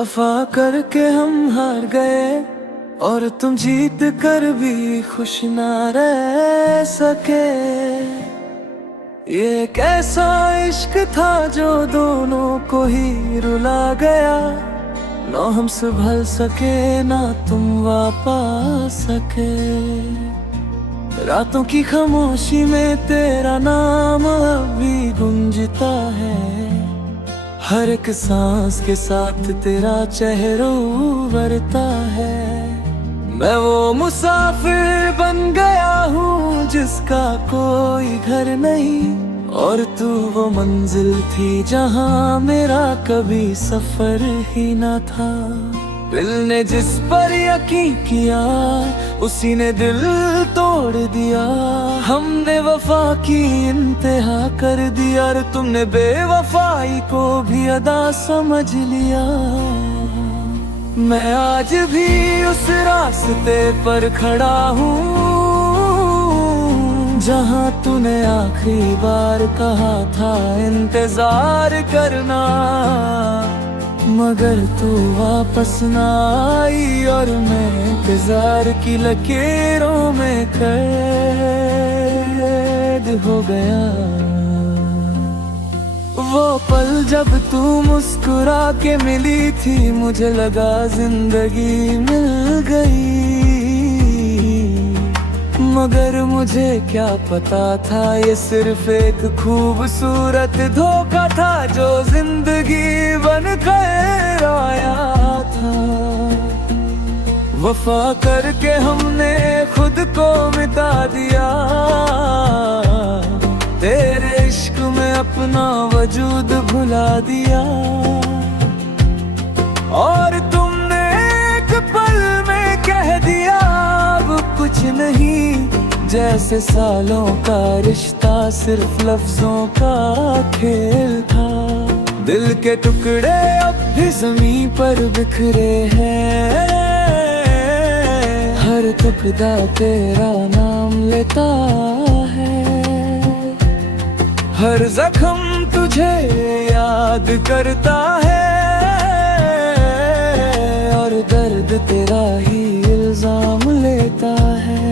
वफा करके हम हार गए और तुम जीत कर भी खुश ना रह सके। ये कैसा इश्क था जो दोनों को ही रुला गया, ना हम संभल सके ना तुम वापस सके। रातों की खामोशी में तेरा नाम अब भी गूंजता है, हर एक सांस के साथ तेरा चेहरा उभरता है। मैं वो मुसाफिर बन गया हूँ जिसका कोई घर नहीं, और तू वो मंजिल थी जहाँ मेरा कभी सफर ही ना था। दिल ने जिस पर यकीन किया उसी ने दिल तोड़ दिया। हमने वफा की इंतहा कर दिया और तुमने बेवफाई को भी अदा समझ लिया। मैं आज भी उस रास्ते पर खड़ा हूँ जहाँ तूने आखिरी बार कहा था इंतजार करना, मगर तू वापस ना आई और मैं इंतजार की लकीरों में कैद हो गया। वो पल जब तू मुस्कुरा के मिली थी, मुझे लगा जिंदगी मिल गई, मगर मुझे क्या पता था ये सिर्फ एक खूबसूरत धोखा था जो जिंदगी बन कर आया था। वफा करके हमने खुद को मिटा दिया, तेरे इश्क में अपना वजूद भुला दिया। और तुमने एक पल में कह दिया अब कुछ नहीं, जैसे सालों का रिश्ता सिर्फ लफ्जों का खेल था। दिल के टुकड़े अब भी ज़मीं पर बिखरे हैं, हर टुकड़ा तेरा नाम लेता है। हर जख्म तुझे याद करता है और दर्द तेरा ही इल्जाम लेता है।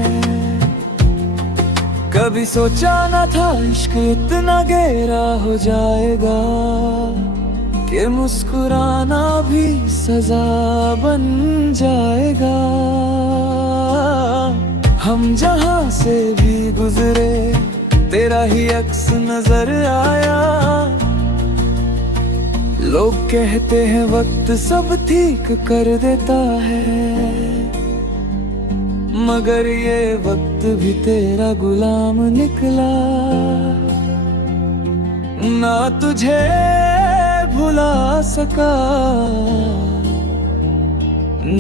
कभी सोचा न था इश्क इतना गहरा हो जाएगा कि मुस्कुराना भी सजा बन जाएगा। हम जहां से भी गुजरे तेरा ही अक्स नजर आया। लोग कहते हैं वक्त सब ठीक कर देता है, मगर ये वक्त भी तेरा गुलाम निकला। ना तुझे भुला सका,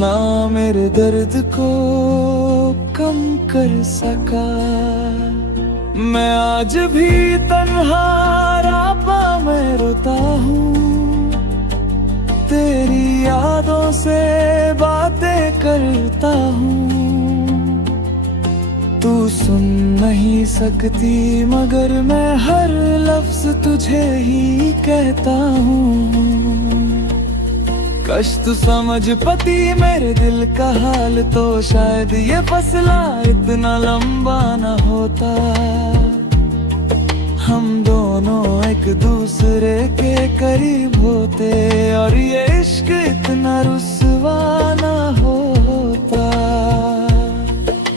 ना मेरे दर्द को कम कर सका। मैं आज भी तन्हा रापा में रोता हूँ, तेरी यादों से बातें करता हूँ। तू सुन नहीं सकती मगर मैं हर लफ्ज तुझे ही कहता हूँ। कश तू समझ पती मेरे दिल का हाल तो शायद ये फसला इतना लंबा न होता। हम दोनों एक दूसरे के करीब होते और ये इश्क इतना रुस्वा न होता।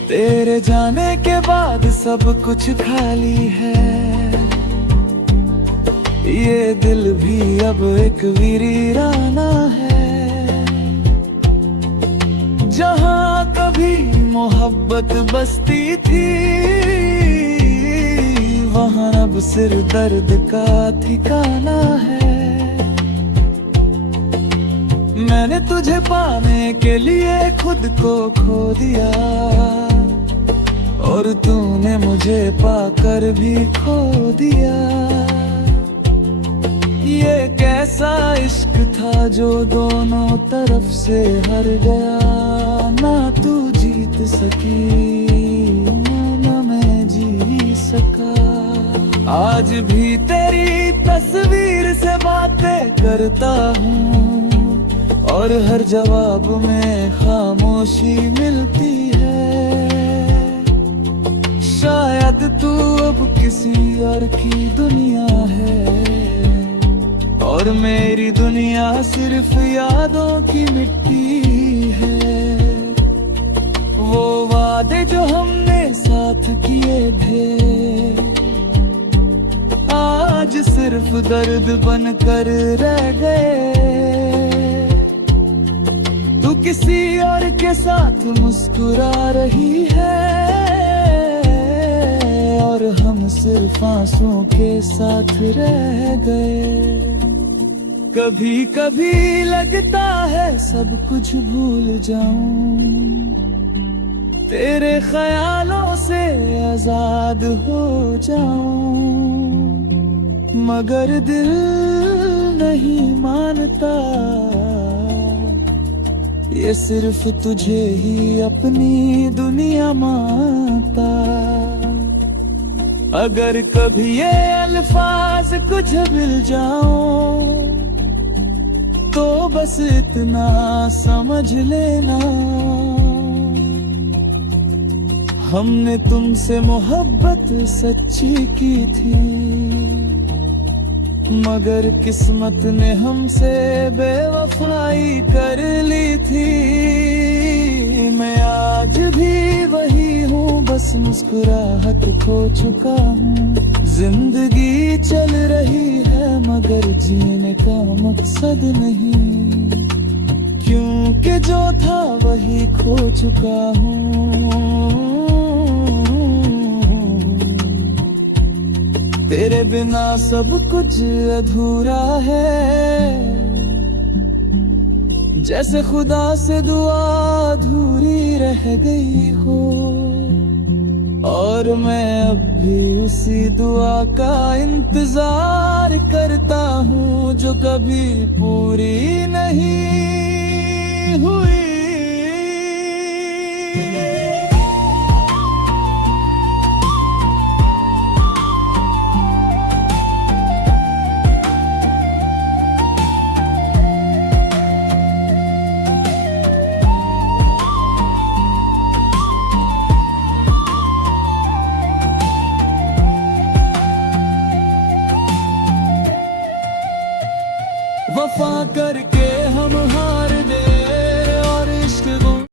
तेरे जाने के बाद सब कुछ खाली है, ये दिल भी अब एक वीराना है। जहाँ कभी मोहब्बत बसती थी, वहाँ अब सिर दर्द का ठिकाना है। मैंने तुझे पाने के लिए खुद को खो दिया और तूने मुझे पाकर भी खो दिया। ये कैसा इश्क था जो दोनों तरफ से हार गया, ना तू जीत सकी ना मैं जी सका। आज भी तेरी तस्वीर से बातें करता हूँ और हर जवाब में खामोशी मिलती है। शायद तू अब किसी और की दुनिया है और मेरी दुनिया सिर्फ यादों की मिट्टी है। वो वादे जो हमने साथ किए थे आज सिर्फ दर्द बनकर रह गए। तू किसी और के साथ मुस्कुरा रही है और हम सिर्फ आंसुओं के साथ रह गए। कभी कभी लगता है सब कुछ भूल जाऊं, तेरे ख्यालों से आजाद हो जाऊं, मगर दिल नहीं मानता ये सिर्फ तुझे ही अपनी दुनिया मानता। अगर कभी ये अल्फाज कुछ भूल जाऊं तो बस इतना समझ लेना, हमने तुमसे मोहब्बत सच्ची की थी मगर किस्मत ने हमसे बेवफाई कर ली थी। मैं आज भी वही हूँ, बस मुस्कुराहट खो चुका हूँ। जिंदगी चल रही है मगर जीने का मकसद नहीं, क्योंकि जो था वही खो चुका हूँ। तेरे बिना सब कुछ अधूरा है, जैसे खुदा से दुआ अधूरी रह गई हो। और मैं अब भी उसी दुआ का इंतजार करता हूँ जो कभी पूरी नहीं हुई।